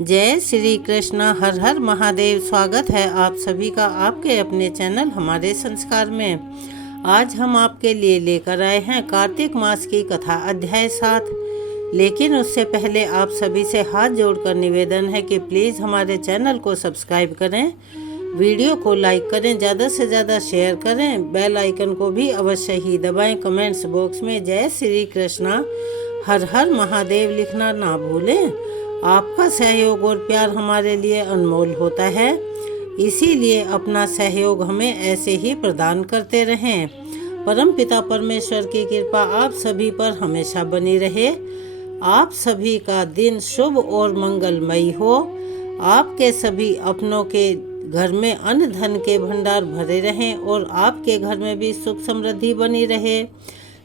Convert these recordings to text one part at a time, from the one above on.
जय श्री कृष्ण। हर हर महादेव। स्वागत है आप सभी का आपके अपने चैनल हमारे संस्कार में। आज हम आपके लिए लेकर आए हैं कार्तिक मास की कथा अध्याय 7। लेकिन उससे पहले आप सभी से हाथ जोड़कर निवेदन है कि प्लीज़ हमारे चैनल को सब्सक्राइब करें, वीडियो को लाइक करें, ज़्यादा से ज़्यादा शेयर करें, बेल आइकन को भी अवश्य ही दबाएं। कमेंट्स बॉक्स में जय श्री कृष्ण हर हर महादेव लिखना ना भूलें। आपका सहयोग और प्यार हमारे लिए अनमोल होता है, इसीलिए अपना सहयोग हमें ऐसे ही प्रदान करते रहें। परम पिता परमेश्वर की कृपा आप सभी पर हमेशा बनी रहे। आप सभी का दिन शुभ और मंगलमयी हो। आपके सभी अपनों के घर में अन्न धन के भंडार भरे रहें और आपके घर में भी सुख समृद्धि बनी रहे।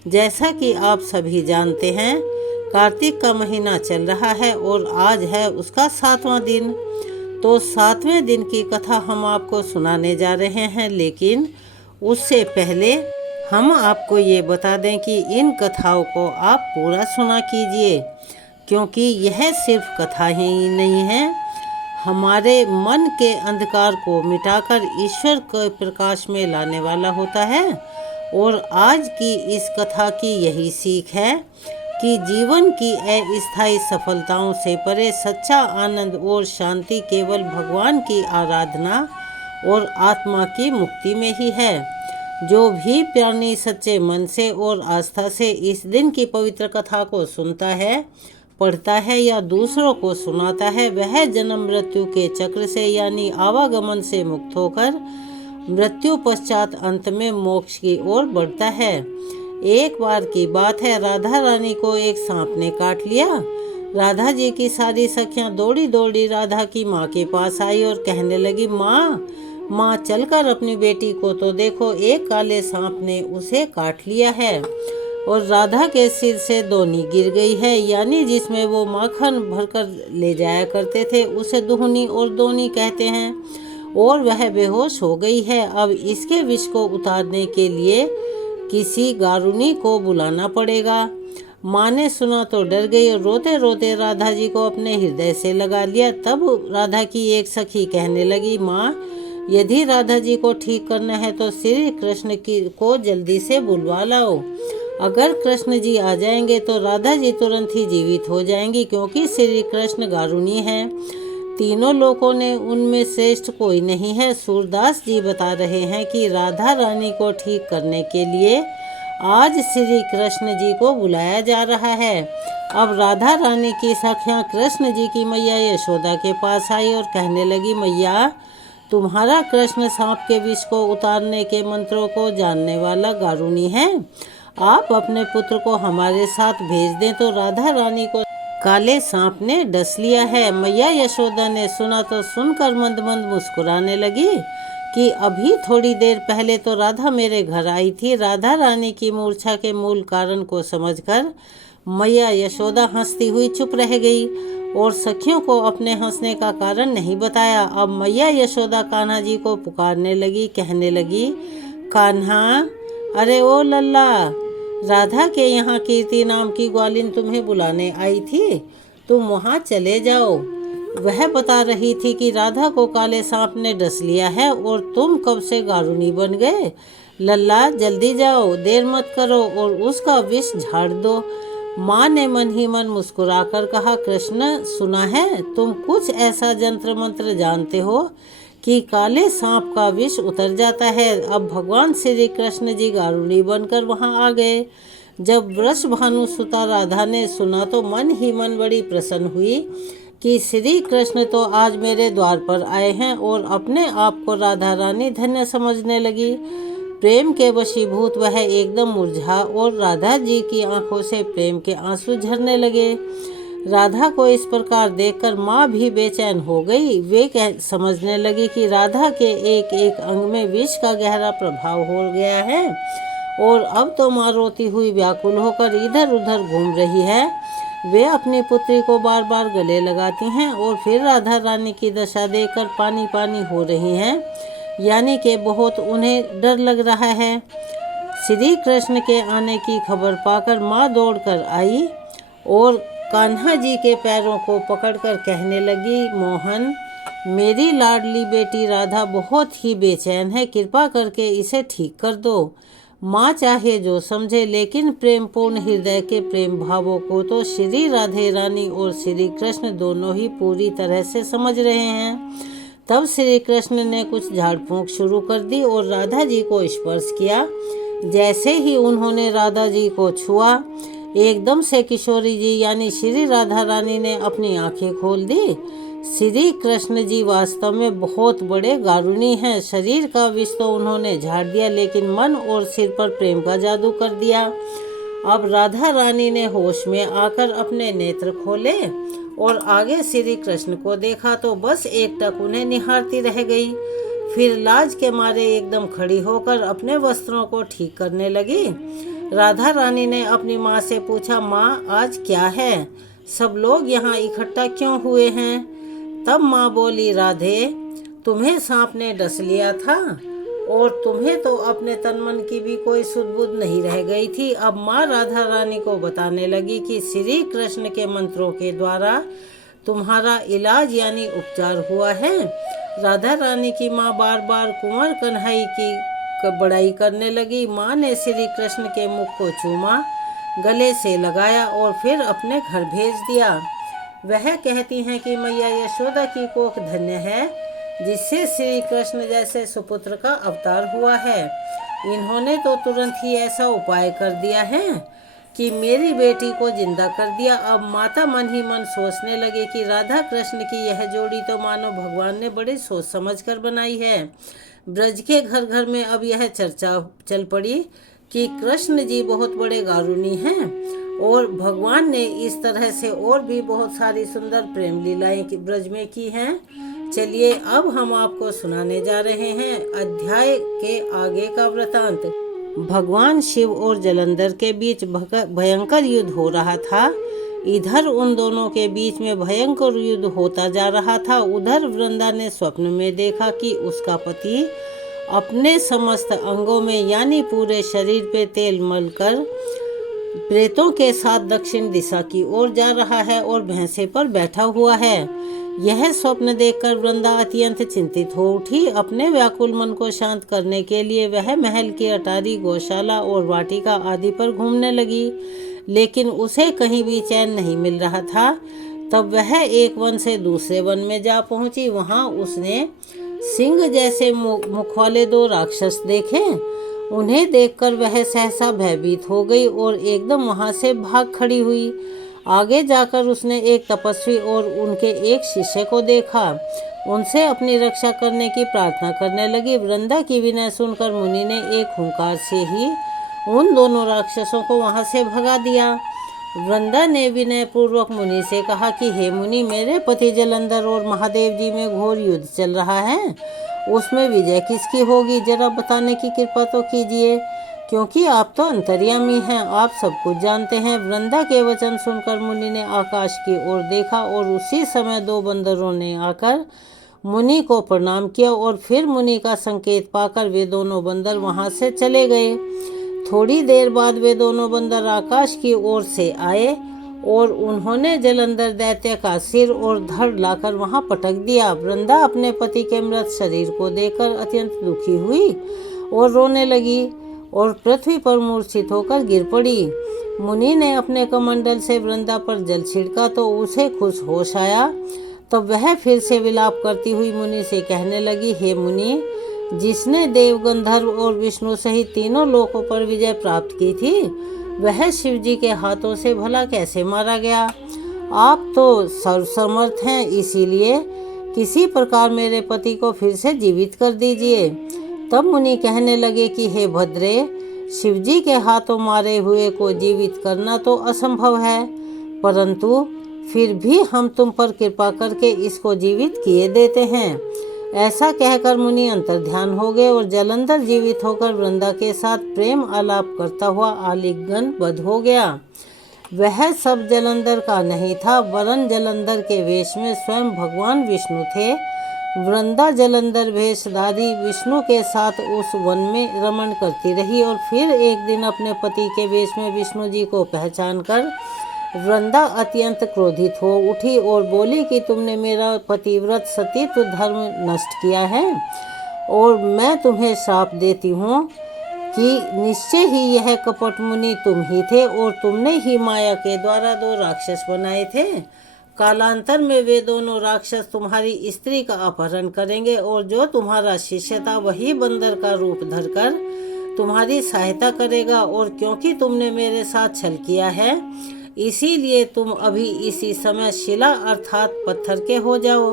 जैसा कि आप सभी जानते हैं, कार्तिक का महीना चल रहा है और आज है उसका 7वां दिन। तो 7वें दिन की कथा हम आपको सुनाने जा रहे हैं, लेकिन उससे पहले हम आपको ये बता दें कि इन कथाओं को आप पूरा सुना कीजिए, क्योंकि यह सिर्फ कथा ही नहीं है, हमारे मन के अंधकार को मिटाकर ईश्वर के प्रकाश में लाने वाला होता है। और आज की इस कथा की यही सीख है कि जीवन की अस्थायी सफलताओं से परे सच्चा आनंद और शांति केवल भगवान की आराधना और आत्मा की मुक्ति में ही है। जो भी प्राणी सच्चे मन से और आस्था से इस दिन की पवित्र कथा को सुनता है, पढ़ता है या दूसरों को सुनाता है, वह जन्म मृत्यु के चक्र से यानी आवागमन से मुक्त होकर मृत्यु पश्चात अंत में मोक्ष की ओर बढ़ता है। एक बार की बात है, राधा रानी को एक सांप ने काट लिया। राधा जी की सारी सखियां दौड़ी दौड़ी राधा की माँ के पास आई और कहने लगी, माँ चलकर अपनी बेटी को तो देखो, एक काले सांप ने उसे काट लिया है और राधा के सिर से दोनी गिर गई है, यानी जिसमें वो माखन भरकर ले जाया करते थे उसे दुहनी और दोनी कहते हैं, और वह बेहोश हो गई है। अब इसके विष को उतारने के लिए किसी गारुनी को बुलाना पड़ेगा। माँ ने सुना तो डर गई और रोते रोते राधा जी को अपने हृदय से लगा लिया। तब राधा की एक सखी कहने लगी, माँ यदि राधा जी को ठीक करना है तो श्री कृष्ण को जल्दी से बुलवा लाओ। अगर कृष्ण जी आ जाएंगे तो राधा जी तुरंत ही जीवित हो जाएंगी, क्योंकि श्री कृष्ण गारुनी हैं। तीनों लोगों ने उनमें श्रेष्ठ कोई नहीं है। सूरदास जी बता रहे हैं कि राधा रानी को ठीक करने के लिए आज श्री कृष्ण जी को बुलाया जा रहा है। अब राधा रानी की सखियां कृष्ण जी की मैया यशोदा के पास आई और कहने लगी, मैया तुम्हारा कृष्ण सांप के विष को उतारने के मंत्रों को जानने वाला गारुनी है। आप अपने पुत्र को हमारे साथ भेज दें। तो राधा रानी को काले सांप ने डस लिया है। मैया यशोदा ने सुना तो सुनकर मंद मंद मुस्कुराने लगी कि अभी थोड़ी देर पहले तो राधा मेरे घर आई थी। राधा रानी की मूर्छा के मूल कारण को समझकर मैया यशोदा हंसती हुई चुप रह गई और सखियों को अपने हंसने का कारण नहीं बताया। अब मैया यशोदा कान्हा जी को पुकारने लगी, कहने लगी, कान्हा, अरे ओ लल्ला, राधा के यहाँ कीर्ति नाम की ग्वालिन तुम्हें बुलाने आई थी, तुम वहाँ चले जाओ। वह बता रही थी कि राधा को काले सांप ने डस लिया है और तुम कब से गारुनी बन गए। लल्ला जल्दी जाओ, देर मत करो और उसका विष झाड़ दो। माँ ने मन ही मन मुस्कुराकर कहा, कृष्ण सुना है तुम कुछ ऐसा जंत्र मंत्र जानते हो कि काले सांप का विष उतर जाता है। अब भगवान श्री कृष्ण जी गारुनी बनकर वहां आ गए। जब वृषभानु सुता राधा ने सुना तो मन ही मन बड़ी प्रसन्न हुई कि श्री कृष्ण तो आज मेरे द्वार पर आए हैं, और अपने आप को राधा रानी धन्य समझने लगी। प्रेम के वशीभूत वह एकदम मुरझा और राधा जी की आंखों से प्रेम के आंसू झरने लगे। राधा को इस प्रकार देखकर माँ भी बेचैन हो गई। वे समझने लगी कि राधा के एक एक अंग में विष का गहरा प्रभाव हो गया है और अब तो माँ रोती हुई व्याकुल होकर इधर उधर घूम रही है। वे अपनी पुत्री को बार बार गले लगाती हैं और फिर राधा रानी की दशा देखकर पानी पानी हो रही हैं, यानी कि बहुत उन्हें डर लग रहा है। श्री कृष्ण के आने की खबर पाकर माँ दौड़कर आई और कान्हा जी के पैरों को पकड़कर कहने लगी, मोहन, मेरी लाडली बेटी राधा बहुत ही बेचैन है, कृपा करके इसे ठीक कर दो। माँ चाहे जो समझे, लेकिन प्रेम पूर्ण हृदय के प्रेम भावों को तो श्री राधे रानी और श्री कृष्ण दोनों ही पूरी तरह से समझ रहे हैं। तब श्री कृष्ण ने कुछ झाड़ फूंक शुरू कर दी और राधा जी को स्पर्श किया। जैसे ही उन्होंने राधा जी को छुआ, एकदम से किशोरी जी यानी श्री राधा रानी ने अपनी आंखें खोल दी। श्री कृष्ण जी वास्तव में बहुत बड़े गारुणी हैं। शरीर का विष तो उन्होंने झाड़ दिया, लेकिन मन और सिर पर प्रेम का जादू कर दिया। अब राधा रानी ने होश में आकर अपने नेत्र खोले और आगे श्री कृष्ण को देखा तो बस एकटक उन्हें निहारती रह गई। फिर लाज के मारे एकदम खड़ी होकर अपने वस्त्रों को ठीक करने लगी। राधा रानी ने अपनी माँ से पूछा, माँ आज क्या है, सब लोग यहाँ इकट्ठा क्यों हुए हैं? तब माँ बोली, राधे, तुम्हें सांप ने डस लिया था और तुम्हें तो अपने तन मन की भी कोई सुध बुध नहीं रह गई थी। अब माँ राधा रानी को बताने लगी कि श्री कृष्ण के मंत्रों के द्वारा तुम्हारा इलाज यानी उपचार हुआ है। राधा रानी की माँ बार बार कुंवर कन्हई की बड़ाई करने लगी। माँ ने श्री कृष्ण के मुख को चूमा, गले से लगाया और फिर अपने घर भेज दिया। वह कहती हैं कि मैया यशोदा की कोख धन्य है, जिससे श्री कृष्ण जैसे सुपुत्र का अवतार हुआ है। इन्होंने तो तुरंत ही ऐसा उपाय कर दिया है कि मेरी बेटी को जिंदा कर दिया। अब माता मन ही मन सोचने लगे कि राधा कृष्ण की यह जोड़ी तो मानो भगवान ने बड़ी सोच समझकर बनाई है। ब्रज के घर घर में अब यह चर्चा चल पड़ी कि कृष्ण जी बहुत बड़े गारुणी हैं और भगवान ने इस तरह से और भी बहुत सारी सुंदर प्रेम लीलाएं ब्रज में की हैं। चलिए अब हम आपको सुनाने जा रहे हैं अध्याय के आगे का वृतांत। भगवान शिव और जलंधर के बीच भयंकर युद्ध हो रहा था। इधर उन दोनों के बीच में भयंकर युद्ध होता जा रहा था। उधर वृंदा ने स्वप्न में देखा कि उसका पति अपने समस्त अंगों में यानी पूरे शरीर पे तेल मलकर प्रेतों के साथ दक्षिण दिशा की ओर जा रहा है और भैंसे पर बैठा हुआ है। यह स्वप्न देखकर वृंदा अत्यंत चिंतित हो उठी। अपने व्याकुल मन को शांत करने के लिए वह महल की अटारी, गौशाला और वाटिका आदि पर घूमने लगी, लेकिन उसे कहीं भी चैन नहीं मिल रहा था। तब वह एक वन से दूसरे वन में जा पहुंची। वहां उसने सिंह जैसे मुख वाले दो राक्षस देखे। उन्हें देखकर वह सहसा भयभीत हो गई और एकदम वहां से भाग खड़ी हुई। आगे जाकर उसने एक तपस्वी और उनके एक शिष्य को देखा। उनसे अपनी रक्षा करने की प्रार्थना करने लगी। वृंदा की विनय सुनकर मुनि ने एक हुंकार से ही उन दोनों राक्षसों को वहां से भगा दिया। वृंदा ने विनय पूर्वक मुनि से कहा कि हे मुनि, मेरे पति जलंधर और महादेव जी में घोर युद्ध चल रहा है, उसमें विजय किसकी होगी, जरा बताने की कृपा तो कीजिए, क्योंकि आप तो अंतर्यामी हैं, आप सब कुछ जानते हैं। वृंदा के वचन सुनकर मुनि ने आकाश की ओर देखा और उसी समय दो बंदरों ने आकर मुनि को प्रणाम किया और फिर मुनि का संकेत पाकर वे दोनों बंदर वहां से चले गए। थोड़ी देर बाद वे दोनों बंदर आकाश की ओर से आए और उन्होंने जलंधर दैत्य का सिर और धड़ लाकर वहां पटक दिया। वृंदा अपने पति के मृत शरीर को देखकर अत्यंत दुखी हुई और रोने लगी और पृथ्वी पर मूर्छित होकर गिर पड़ी। मुनि ने अपने कमंडल से वृंदा पर जल छिड़का तो उसे खुश होश आया। तब वह फिर से विलाप करती हुई मुनि से कहने लगी, हे मुनि, जिसने देव, गंधर्व और विष्णु सहित तीनों लोकों पर विजय प्राप्त की थी, वह शिव जी के हाथों से भला कैसे मारा गया? आप तो सर्वसमर्थ हैं, इसीलिए किसी प्रकार मेरे पति को फिर से जीवित कर दीजिए। तब मुनि कहने लगे कि हे भद्रे, शिवजी के हाथों मारे हुए को जीवित करना तो असंभव है, परंतु फिर भी हम तुम पर कृपा करके इसको जीवित किए देते हैं। ऐसा कहकर मुनि अंतर्ध्यान हो गए और जलंधर जीवित होकर वृंदा के साथ प्रेम आलाप करता हुआ आलिंगनबद्ध हो गया। वह सब जलंधर का नहीं था, वरन जलंधर के वेश में स्वयं भगवान विष्णु थे। वृंदा जलंधर वेशधारी विष्णु के साथ उस वन में रमण करती रही और फिर एक दिन अपने पति के वेश में विष्णु जी को पहचान कर वृंदा अत्यंत क्रोधित हो उठी और बोली कि तुमने मेरा पतिव्रत सतीत्व धर्म नष्ट किया है और मैं तुम्हें श्राप देती हूँ कि निश्चय ही यह कपट मुनि तुम ही थे और तुमने ही माया के द्वारा 2 राक्षस बनाए थे। कालांतर में वे दोनों राक्षस तुम्हारी स्त्री का अपहरण करेंगे और जो तुम्हारा शिष्य था वही बंदर का रूप धरकर तुम्हारी सहायता करेगा। और क्योंकि तुमने मेरे साथ छल किया है इसीलिए तुम अभी इसी समय शिला अर्थात पत्थर के हो जाओ।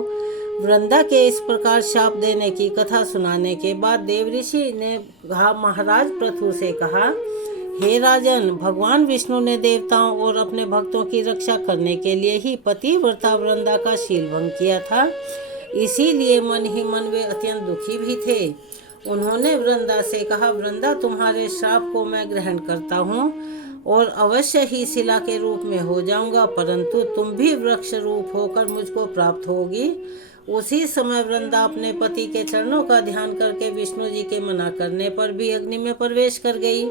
वृंदा के इस प्रकार शाप देने की कथा सुनाने के बाद देवऋषि ने महाराज पृथु से कहा, हे राजन, भगवान विष्णु ने देवताओं और अपने भक्तों की रक्षा करने के लिए ही पतिव्रता वृंदा का शील भंग किया था, इसीलिए मन ही मन वे अत्यंत दुखी भी थे। उन्होंने वृंदा से कहा, वृंदा, तुम्हारे श्राप को मैं ग्रहण करता हूँ और अवश्य ही शिला के रूप में हो जाऊंगा, परंतु तुम भी वृक्ष रूप होकर मुझको प्राप्त होगी। उसी समय वृंदा अपने पति के चरणों का ध्यान करके विष्णु जी के मना करने पर भी अग्नि में प्रवेश कर गई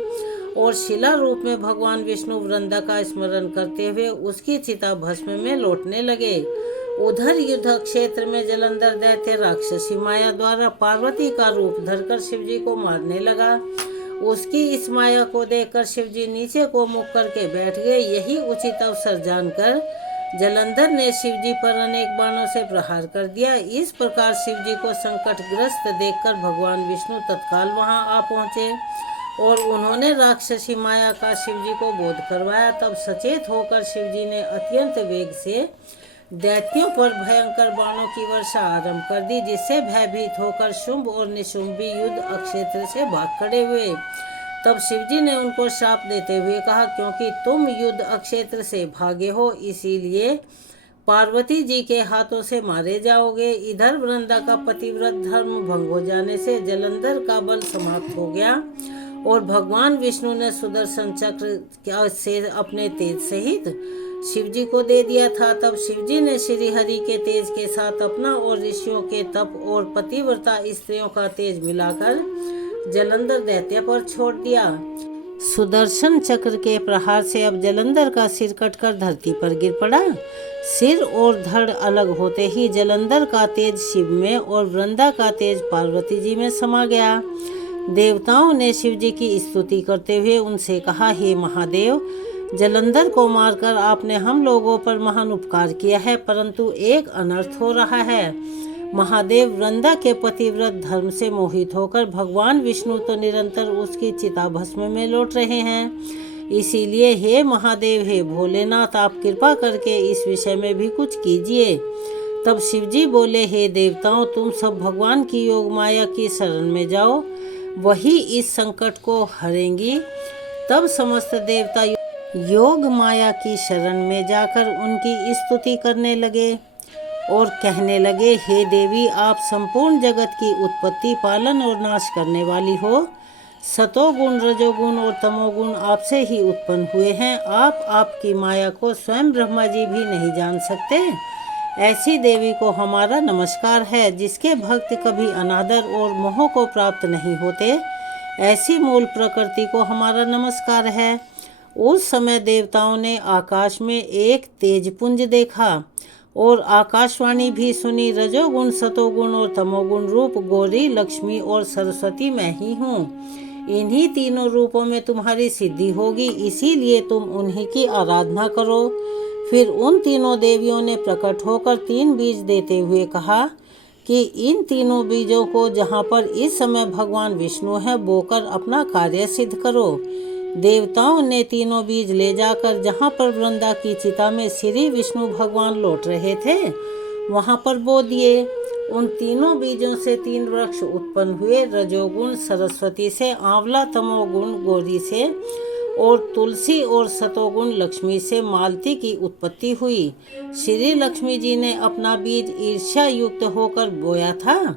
और शिला रूप में भगवान विष्णु वृंदा का स्मरण करते हुए उसकी चिता भस्म में लौटने लगे। उधर युद्ध क्षेत्र में जलंधर दैत्य राक्षसी माया द्वारा पार्वती का रूप धरकर शिवजी को मारने लगा। उसकी इस माया को देखकर शिवजी नीचे को मुख करके बैठ गए। यही उचित अवसर जानकर जलंधर ने शिवजी पर अनेक बाणों से प्रहार कर दिया। इस प्रकार शिवजी को संकटग्रस्त देखकर भगवान विष्णु तत्काल वहां आ पहुंचे और उन्होंने राक्षसी माया का शिवजी को बोध करवाया। तब सचेत होकर शिवजी ने अत्यंत वेग से दैत्यों पर भयंकर बाणों की वर्षा आरंभ कर दी, जिससे भयभीत होकर शुंभ और निशुंभ भी युद्ध अक्षेत्र से भाग खड़े हुए। तब शिवजी ने उनको श्राप देते हुए कहा, क्योंकि तुम युद्ध अक्षेत्र से भागे हो इसीलिए पार्वती जी के हाथों से मारे जाओगे। इधर वृंदा का पतिव्रत धर्म भंग हो जाने से जलंधर का बल समाप्त हो गया और भगवान विष्णु ने सुदर्शन चक्र से अपने तेज सहित शिवजी को दे दिया था। तब शिवजी ने श्री हरि के तेज के साथ अपना और ऋषियों के तप और पतिव्रता स्त्रियों का तेज मिलाकर जलंधर दैत्य पर छोड़ दिया। सुदर्शन चक्र के प्रहार से अब जलंधर का सिर कटकर धरती पर गिर पड़ा। सिर और धड़ अलग होते ही जलंधर का तेज शिव में और वृंदा का तेज पार्वती जी में समा गया। देवताओं ने शिवजी की स्तुति करते हुए उनसे कहा, हे महादेव, जलंधर को मारकर आपने हम लोगों पर महान उपकार किया है, परंतु एक अनर्थ हो रहा है। महादेव, वृंदा के पतिव्रत धर्म से मोहित होकर भगवान विष्णु तो निरंतर उसकी चिता भस्म में लौट रहे हैं। इसीलिए हे महादेव, हे भोलेनाथ, आप कृपा करके इस विषय में भी कुछ कीजिए। तब शिवजी बोले, हे देवताओं, तुम सब भगवान की योग माया की शरण में जाओ, वही इस संकट को हरेंगी। तब समस्त देवता योग माया की शरण में जाकर उनकी स्तुति करने लगे और कहने लगे, हे देवी, आप संपूर्ण जगत की उत्पत्ति, पालन और नाश करने वाली हो। सतोगुण, रजोगुण और तमोगुण आपसे ही उत्पन्न हुए हैं। आपकी माया को स्वयं ब्रह्मा जी भी नहीं जान सकते। ऐसी देवी को हमारा नमस्कार है, जिसके भक्त कभी अनादर और मोह को प्राप्त नहीं होते। ऐसी मूल प्रकृति को हमारा नमस्कार है। उस समय देवताओं ने आकाश में एक तेजपुंज देखा और आकाशवाणी भी सुनी, रजोगुण, सतोगुण और तमोगुण रूप गौरी, लक्ष्मी और सरस्वती मैं ही हूँ। इन्हीं तीनों रूपों में तुम्हारी सिद्धि होगी, इसीलिए तुम उन्हीं की आराधना करो। फिर उन तीनों देवियों ने प्रकट होकर 3 बीज देते हुए कहा कि इन तीनों बीजों को जहाँ पर इस समय भगवान विष्णु है बोकर अपना कार्य सिद्ध करो। देवताओं ने तीनों बीज ले जाकर जहाँ पर वृंदा की चिता में श्री विष्णु भगवान लौट रहे थे वहाँ पर बो दिए। उन तीनों बीजों से 3 वृक्ष उत्पन्न हुए। रजोगुण सरस्वती से, आंवला तमोगुण गौरी से और तुलसी और सतोगुण लक्ष्मी से मालती की उत्पत्ति हुई। श्री लक्ष्मी जी ने अपना बीज ईर्ष्या युक्त होकर बोया था,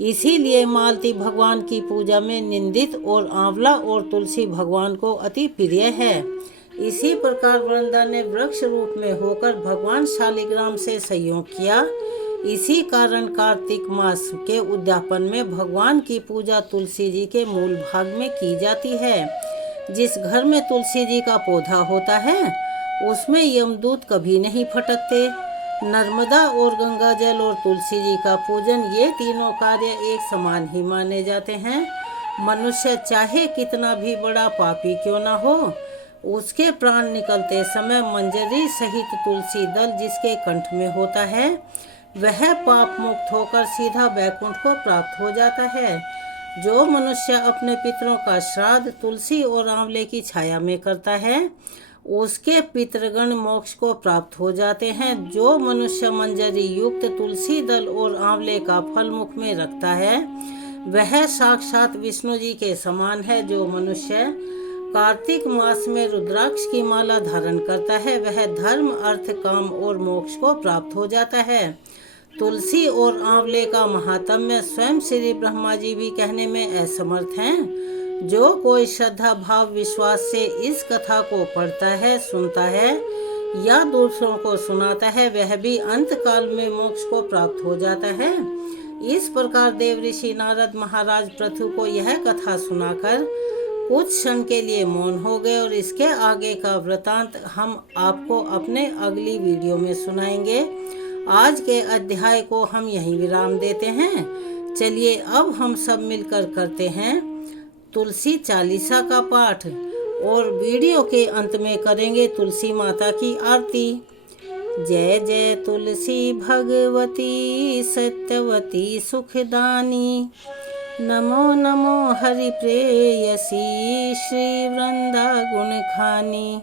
इसीलिए मालती भगवान की पूजा में निंदित और आंवला और तुलसी भगवान को अति प्रिय है। इसी प्रकार वृंदा ने वृक्ष रूप में होकर भगवान शालिग्राम से सहयोग किया। इसी कारण कार्तिक मास के उद्यापन में भगवान की पूजा तुलसी जी के मूल भाग में की जाती है। जिस घर में तुलसी जी का पौधा होता है उसमें यमदूत कभी नहीं फटकते। नर्मदा और गंगा जल और तुलसी जी का पूजन, ये तीनों कार्य एक समान ही माने जाते हैं। मनुष्य चाहे कितना भी बड़ा पापी क्यों ना हो, उसके प्राण निकलते समय मंजरी सहित तुलसी दल जिसके कंठ में होता है, वह पाप मुक्त होकर सीधा बैकुंठ को प्राप्त हो जाता है। जो मनुष्य अपने पितरों का श्राद्ध तुलसी और आंवले की छाया में करता है, उसके पितृगण मोक्ष को प्राप्त हो जाते हैं। जो मनुष्य मंजरी युक्त तुलसी दल और आंवले का फल मुख में रखता है, वह साक्षात विष्णु जी के समान है। जो मनुष्य कार्तिक मास में रुद्राक्ष की माला धारण करता है, वह धर्म, अर्थ, काम और मोक्ष को प्राप्त हो जाता है। तुलसी और आंवले का महात्म्य स्वयं श्री ब्रह्मा जी भी कहने में असमर्थ हैं। जो कोई श्रद्धा भाव विश्वास से इस कथा को पढ़ता है, सुनता है या दूसरों को सुनाता है, वह भी अंत काल में मोक्ष को प्राप्त हो जाता है। इस प्रकार देव ऋषि नारद महाराज पृथु को यह कथा सुनाकर कुछ क्षण के लिए मौन हो गए और इसके आगे का वृतांत हम आपको अपने अगली वीडियो में सुनाएंगे। आज के अध्याय को हम यहीं विराम देते हैं। चलिए अब हम सब मिलकर करते हैं तुलसी चालीसा का पाठ और वीडियो के अंत में करेंगे तुलसी माता की आरती। जय जय तुलसी भगवती सत्यवती सुखदानी, नमो नमो हरि प्रेयसी श्री वृंदा गुण खानी।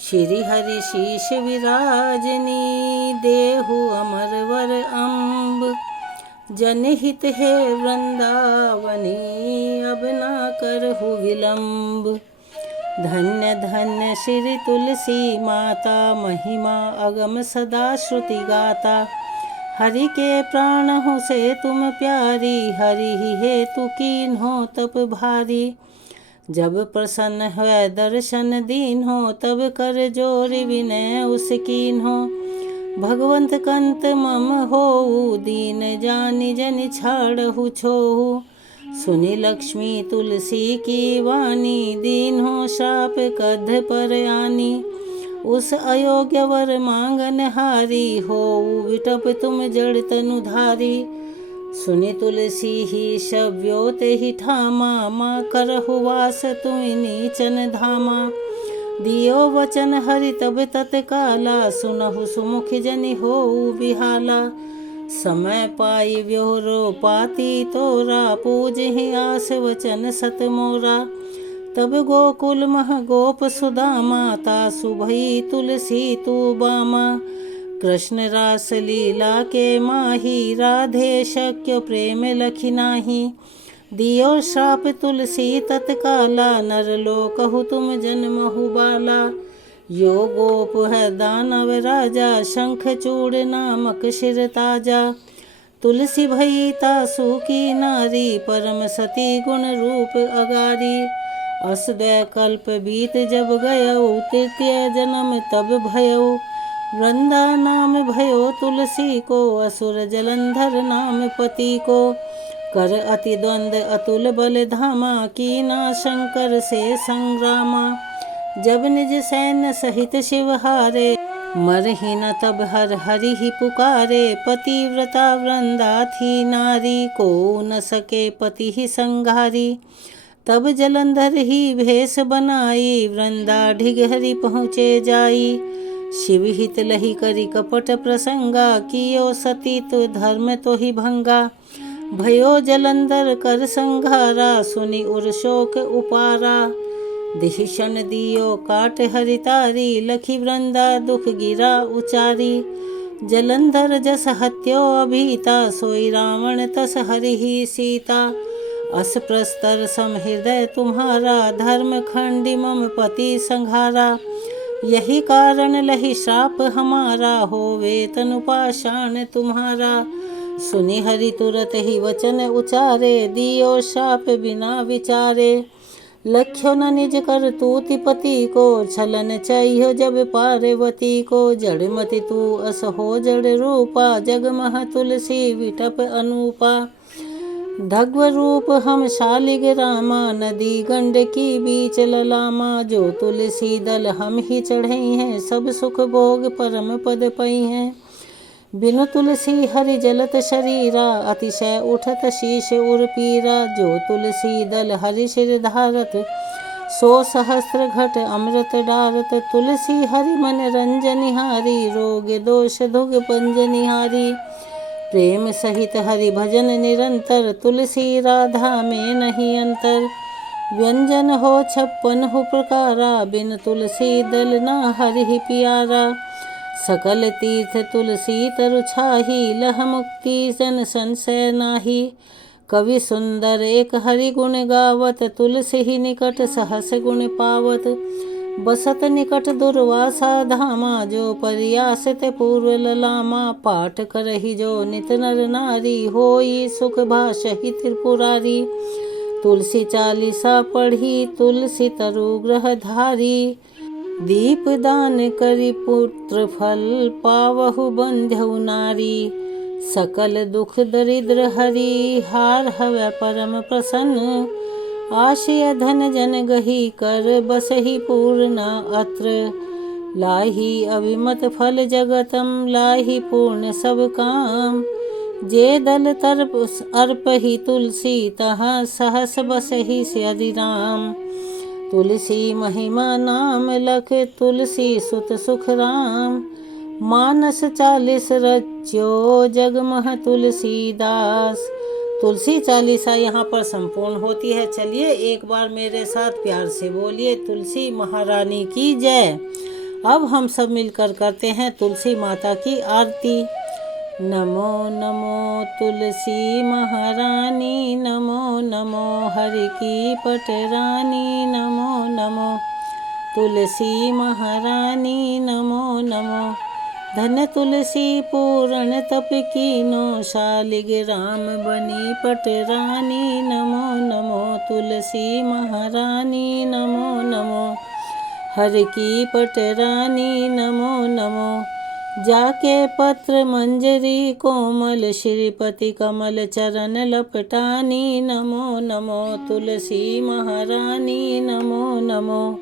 श्री हरि शीश विराजनी, देहु अमर वर अम्ब। जनहित है वृंदावनी, अब ना करहु विलंब। धन्य धन्य श्री तुलसी माता, महिमा अगम सदा श्रुति गाता। हरि के प्राण हो से तुम प्यारी, हरि ही हेतु कीन्हो तप भारी। जब प्रसन्न है दर्शन दीन हो, तब कर जोर विनय उस कीन्हो। भगवंत कंत मम होऊ, दीन जानि जन छाड़हु छोहु। सुनि लक्ष्मी तुलसी की वाणी, दीन हो श्राप कध पर आनी। उस अयोग्य वर मांगन हारी, होऊ विटप तुम जड़ तनु धारी। सुनि तुलसी ही शव्योत ही ठामा, माँ करहु वास तुई नीचन धामा। दियो वचन हरि तब तत्काला, सुनहु सुमुख जनि होऊ बिहाला। समय पाई व्योरो पाती तोरा, पूजहि आस वचन सत मोरा। तब गोकुल मह गोप सुदामा, तासु भई तुलसी तू बामा। कृष्ण रास लीला के माही, राधे शक्य प्रेम लखि नाही। दियो श्राप तुलसी तत्काला, नर लोकहु तुम जन्महु बाला। यो गोप है दानव राजा, शंख चूड़ नामक शिर ताजा। तुलसी भई तासु की नारी, परम सती गुण रूप अगारी। असदय कल्प बीत जब गयौ, तृतीय जन्म तब भयौ। वृंदा नाम भयो तुलसी को, असुर जलंधर नाम पति को। कर अति द्वंद अतुल बल धामा, कीना शंकर से संग्रामा। जब निज सैन्य सहित शिव हारे, मरहि न तब हर हरि ही पुकारे। पतिव्रता वृंदा थी नारी, को न सके पति ही संघारी। तब जलंधर ही भेष बनाई, वृंदा ढिग हरि पहुँचे जाई। शिव हित लही करी कपट प्रसंगा, कियो सती तो धर्म तो ही भंगा। भयो जलंधर कर संघारा, सुनि उर शोक उपारा। दिहिषण दियो काट हरितारी, लखी वृंदा दुख गिरा उचारी। जलंधर जस हत्यो अभीता, सोई रावण तस हरि ही सीता। अस प्रस्तर सम हृदय तुम्हारा, धर्म खंडी मम पति संघारा। यही कारण लही श्राप हमारा, होवे तनु पाषाण तुम्हारा। सुनि हरि तुरत ही वचन उचारे, दियो शाप बिना विचारे। लख्यो न निज कर तूति पति को, छलन चाहियो जब पार्वती को। जड़ मति तू अस हो जड़ रूपा, जग मह तुलसी विटप अनूपा। धग्व रूप हम शालिग रामा, नदी गंडकी बीच ललामा। जो तुलसी दल हम ही चढ़ई हैं, सब सुख भोग परम पद पई हैं। बिनु तुलसी हरि जलत शरीरा, अतिशय उठत शीश उर पीरा। जो तुलसी दल हरि सिर धारत, सो सहस्त्र घट अमृत डारत। तुलसी हरि मन रंजनिहारी, रोग दोष दुग पंजनिहारी। प्रेम सहित हरि भजन निरंतर, तुलसी राधा में नहीं अंतर। व्यंजन हो 56 प्रकारा, बिन तुलसी दल ना हरि प्यारा। सकल तीर्थ तुलसी तरु छाही, लह मुक्ति जन संशय नाही। कवि सुंदर एक हरि गुण गावत, तुलसी ही निकट सहस गुण पावत। बसत निकट दुर्वासा धामा, जो प्रयास ते पूर्व ललामा। पाठ करहि जो नित नर नारी, होई सुख भाषहि त्रिपुरारी। तुलसी चालीसा पढ़ी, तुलसी तरु ग्रह धारी। दीप दान करि पुत्र फल, पावहु बंध्यु नारी। सकल दुख दरिद्र हरि, हार हवै परम प्रसन्न। आशय धन जन गही कर, बसहि पूर्ण अत्र। लाही अविमत फल जगतम, लाही पूर्ण सब काम। जे दल तरप अर्पहि तुलसी, तहाँ सहस बसहि सियधि राम। तुलसी महिमा नाम लख, तुलसी सुत सुख राम। मानस 40 रच्यो, जगमह तुलसीदास। तुलसी चालीसा यहाँ पर संपूर्ण होती है। चलिए एक बार मेरे साथ प्यार से बोलिए, तुलसी महारानी की जय। अब हम सब मिलकर करते हैं तुलसी माता की आरती। नमो नमो तुलसी महारानी, नमो नमो हरि की पटरानी। नमो नमो तुलसी महारानी, नमो नमो। धन तुलसी पूर्ण तप कीनो, शालिग राम बनी पटरानी। नमो नमो तुलसी महारानी, नमो नमो हरि की पटरानी। नमो नमो जाके पत्र मंजरी, कोमल श्रीपति कमल चरण लपटानी। नमो नमो तुलसी महारानी, नमो नमो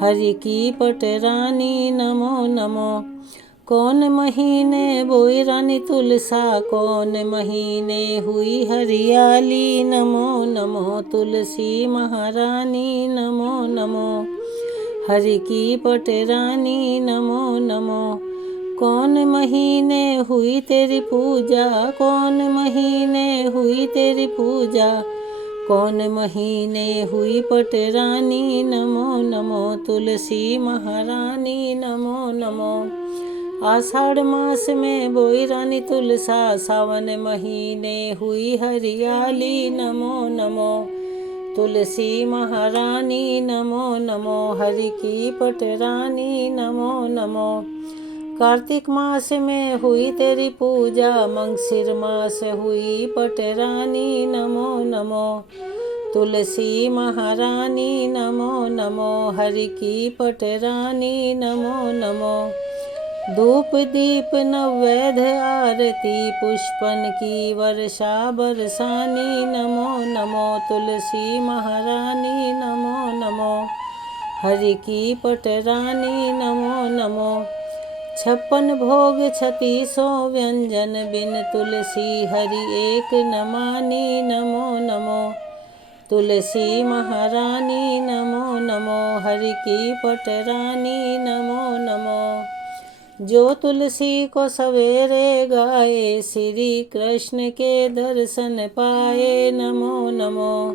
हरि की पटरानी। नमो नमो। कौन महीने बोई रानी तुलसा, कौन महीने हुई हरियाली। नमो नमो तुलसी महारानी, नमो नमो हरि की पटरानी। नमो नमो। कौन महीने हुई तेरी पूजा, कौन महीने हुई तेरी पूजा। कौन महीने हुई पटरानी। नमो नमो तुलसी महारानी, नमो नमो। आषाढ़ मास में बोई रानी तुलसा, सावन महीने हुई हरियाली। नमो नमो तुलसी महारानी, नमो नमो हरि की पटरानी। नमो नमो। कार्तिक मास में हुई तेरी पूजा, मंगसिर मास हुई पटरानी। नमो नमो तुलसी महारानी, नमो नमो हरि की पटरानी। नमो नमो। धूप दीप नवैध आरती, पुष्पन की वर्षा बरसानी। नमो नमो तुलसी महारानी, नमो नमो हरि की पटरानी। नमो नमो। 56 भोग 36 व्यंजन, बिन तुलसी हरि एक न मानी। नमो नमो तुलसी महारानी, नमो नमो हरि की पटरानी। नमो नमो। जो तुलसी को सवेरे गाए, श्री कृष्ण के दर्शन पाए। नमो नमो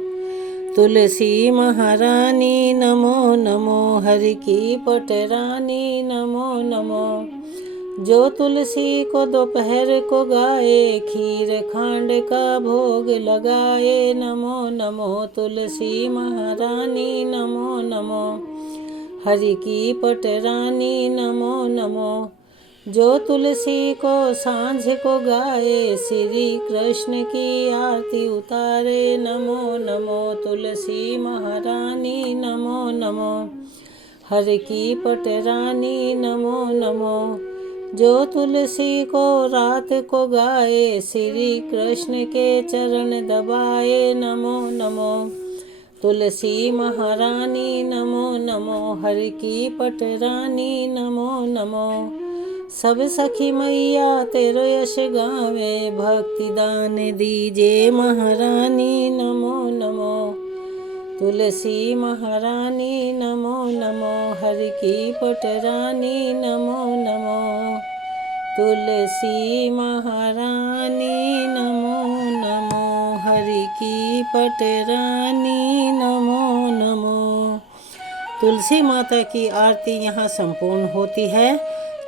तुलसी महारानी, नमो नमो हरि की पटरानी। नमो नमो। जो तुलसी को दोपहर को गाए, खीर खांड का भोग लगाए। नमो नमो तुलसी महारानी, नमो नमो हरि की पटरानी। नमो नमो। जो तुलसी को सांझ को गाए, श्री कृष्ण की आरती उतारे। नमो नमो तुलसी महारानी, नमो नमो हरि की पटरानी। नमो नमो। जो तुलसी को रात को गाए, श्री कृष्ण के चरण दबाए। नमो नमो तुलसी महारानी, नमो नमो हर की पटरानी। नमो नमो सब सखी मैया तेरो यश गावे, भक्ति दान दीजे महारानी। नमो नमो तुलसी महारानी, नमो नमो हर की पटरानी। नमो नमो तुलसी महारानी, नमो नमो हरि की पटरानी। नमो नमो। तुलसी माता की आरती यहाँ संपूर्ण होती है।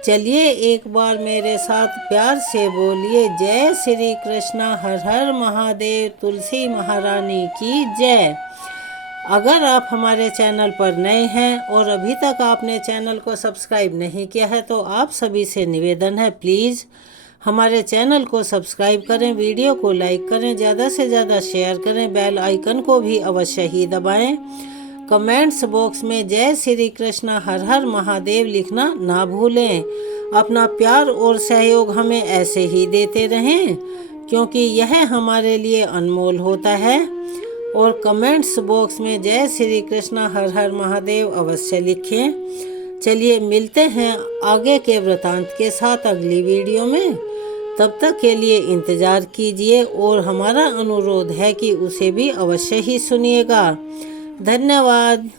चलिए एक बार मेरे साथ प्यार से बोलिए, जय श्री कृष्णा, हर हर महादेव, तुलसी महारानी की जय। अगर आप हमारे चैनल पर नए हैं और अभी तक आपने चैनल को सब्सक्राइब नहीं किया है तो आप सभी से निवेदन है, प्लीज़ हमारे चैनल को सब्सक्राइब करें, वीडियो को लाइक करें, ज़्यादा से ज़्यादा शेयर करें, बेल आइकन को भी अवश्य ही दबाएं। कमेंट्स बॉक्स में जय श्री कृष्णा हर हर महादेव लिखना ना भूलें। अपना प्यार और सहयोग हमें ऐसे ही देते रहें, क्योंकि यह हमारे लिए अनमोल होता है। और कमेंट्स बॉक्स में जय श्री कृष्णा हर हर महादेव अवश्य लिखें। चलिए मिलते हैं आगे के वृतांत के साथ अगली वीडियो में। तब तक के लिए इंतज़ार कीजिए और हमारा अनुरोध है कि उसे भी अवश्य ही सुनिएगा। धन्यवाद।